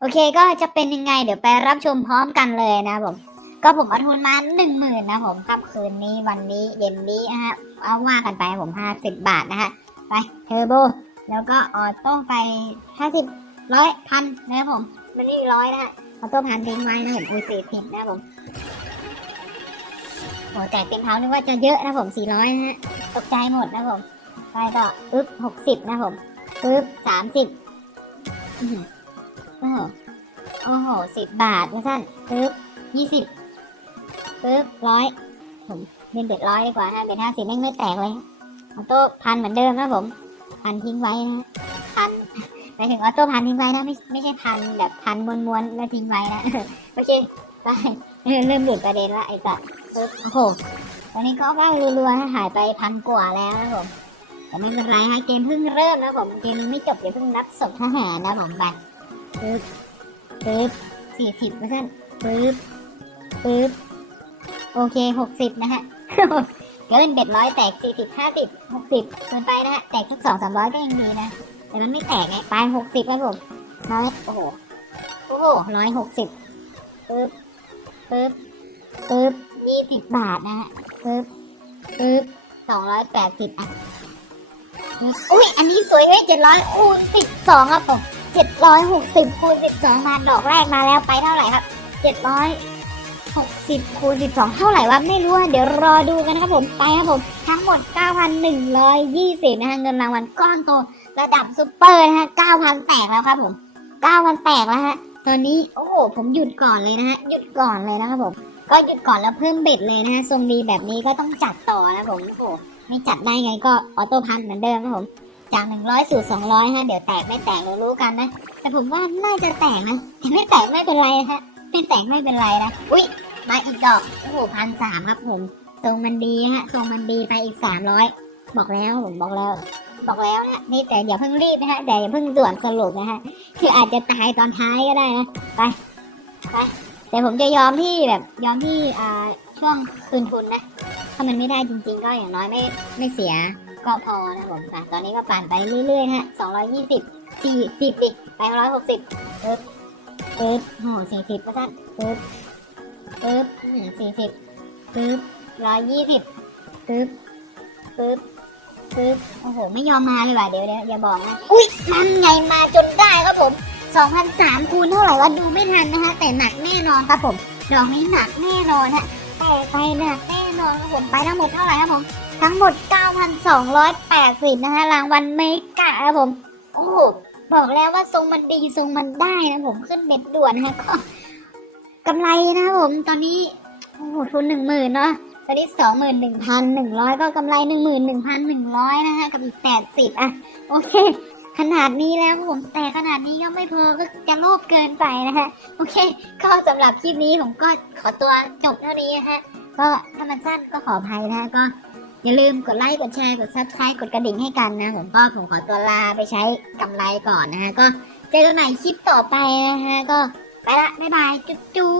โอเคก็จะเป็นยังไง เดี๋ยวไปรับชมพร้อมกันเลยนะผม ก็ผมเอาทุนมาหนึ่งหมื่นนะผมค่ำคืนนี้วันนี้เย็นนี้นะฮะเอาว่ากันไปผมห้าสิบบาทนะฮะ ไปเทอร์โบ แล้วก็ออโต้ไปห้าสิบร้อยพันนะครับผม มันนี่ร้อยนะฮะออโต้พันทิ้งไว้นะผมอุ้ยสี่สิบนะผมโอ้แจกเป็นเท้านึกว่าจะเยอะนะผมสี่ร้อยนะฮะตกใจหมดนะผมไปต่ออึ๊บหกสิบนะผมอึ๊บสามสิบ โอ้โหโอ้โหสิบบาทนะท่านอึ๊บยี่สิบปึ๊บร้อยผมเล่นเบ็ดร้อยดีกว่าฮะเบ็ดห้าสิบแม่งไม่แตกเลยออโต้พันเหมือนเดิมนะผมพันทิ้งไว้นะพันไปถึงออโต้พันทิ้งไว้นะไม่ไม่ใช่พันแบบพันม้วนๆแล้วทิ้งไว้นะโอเคไปเริ่มหลุดประเด็นละไอ้สัสปึ๊บโอ้โหตอนนี้ก็ว่างรัวๆนะหายไปพันกว่าแล้วนะผมแต่ไม่เป็นไรฮะเกมเพิ่งเริ่มนะผมเกมไม่จบอย่าเพิ่งนับศพทหารนะผมไป ปึ๊บปึ๊บสี่สิบเปอร์เซ็นต์ปึ๊บปึ๊บโอเคหกสิบนะฮะเกินเบ็ดร้อยแตกสี่สิบห้าสิบหกสิบเกินไปนะฮะ แตกสักสองสามร้อยก็ยังดีนะ แต่มันไม่แตกไงไปหกสิบครับผมร้อยโอ้โหโอ้โหร้อยหกสิบปึ๊บปึ๊บปึ๊บยี่สิบบาทนะฮะปึ๊บปึ๊บสองร้อยแปดสิบอะอุ้ยอันนี้สวยเว้ยเจ็ดร้อยอู้สิบสองครับผม จ็ดร้อยหกสิบคูณสิบสองมาดอกแรกมาแล้วไปเท่าไหร่ครับเจ็ดร้อยหกสิบคูณสิบสองเท่าไหร่วะไม่รู้เดี๋ยวรอดูกันนะครับผมไปครับผมทั้งหมด9,120นหนึ่งร้อยยี่สิบนะฮะเงินรางวัลก้อนโตระดับซุปเปอร์นะฮะ9,000แตกแล้วครับผม9,000แตกแล้วฮะตอนนี้โอ้โหผมหยุดก่อนเลยนะฮะหยุดก่อนเลยนะครับผมก็หยุดก่อนแล้วเพิ่มเบ็ดเลยนะฮะทรงดีแบบนี้ก็ต้องจัดต่อนะผมโอ้โหไม่จัดได้ไงก็ออโต้พันเหมือนเดิมนะผม จาก100สู่200ฮะ เดี๋ยวแตกไม่แตกเรารู้กันนะ แต่ผมว่าน่าจะแตกนะ แต่ไม่แตกไม่เป็นไรนะฮะ ไม่แตกไม่เป็นไรนะ อุ้ยมาอีกดอก โอ้โหพันสามครับผมทรงมันดีฮะทรงมันดีไปอีกสามร้อย บอกแล้วผมบอกแล้ว บอกแล้วนะ นี่แต่อย่าเพิ่งรีบนะฮะ แต่อย่าเพิ่งด่วนสรุปนะฮะ คืออาจจะตายตอนท้ายก็ได้นะ ไป ไป แต่ผมจะยอมที่แบบยอมที่อ่าช่วงคืนทุนนะ ถ้ามันไม่ได้จริง ๆ ก็อย่างน้อยไม่ไม่เสีย ก็พอนะผมแต่ตอนนี้ก็ปั่นไปเรื่อยๆฮะสองร้อยยี่สิบสี่สิบดิไปร้อยหกสิบปึ๊บปึ๊บโอ้โหสี่สิบก็ท่านปึ๊บปึ๊บสี่สิบปึ๊บร้อยยี่สิบปึ๊บปึ๊บปึ๊บโอ้โห ไม่ยอมมาเลยว่ะ เดี๋ยวเดี๋ยวอย่าบอกนะ อุ้ยมันไงมาจนได้ครับผมสองพันสามคูณเท่าไหร่วะดูไม่ทันนะฮะแต่หนักแน่นอนครับผม ดอกนี้หนักแน่นอนฮะแต่ไปหนักแน่นอนครับผม ไปทั้งหมดเท่าไหร่ครับผม ทั้งหมด 9,280 นะฮะรางวัลเมกะครับผม โอ้โห บอกแล้วว่าทรงมันดีทรงมันได้นะผมขึ้นเบ็ดด่วนนะฮะก็กำไรนะครับผม ตอนนี้ โอ้โห ทุนหนึ่งหมื่นเนาะตอนนี้สองหมื่นหนึ่งพันหนึ่งร้อยก็กำไรหนึ่งหมื่นหนึ่งพันหนึ่งร้อยนะฮะ กับอีกแปดสิบอะ โอเค ขนาดนี้แล้วผมแต่ขนาดนี้ก็ไม่พอก็จะโลภเกินไปนะฮะ โอเค ก็สำหรับคลิปนี้ผมก็ขอตัวจบเท่านี้นะฮะ ก็ถ้ามันสั้นก็ขออภัยนะฮะก็ อย่าลืมกดไลค์กดแชร์กดซับสไครต์กดกระดิ่งให้กันนะ ผมก็ผมขอตัวลาไปใช้กำไรก่อนนะฮะ ก็เจอกันใหม่คลิปต่อไปนะฮะ ก็ไปละ บ๊ายบาย จุ๊บจุ๊บ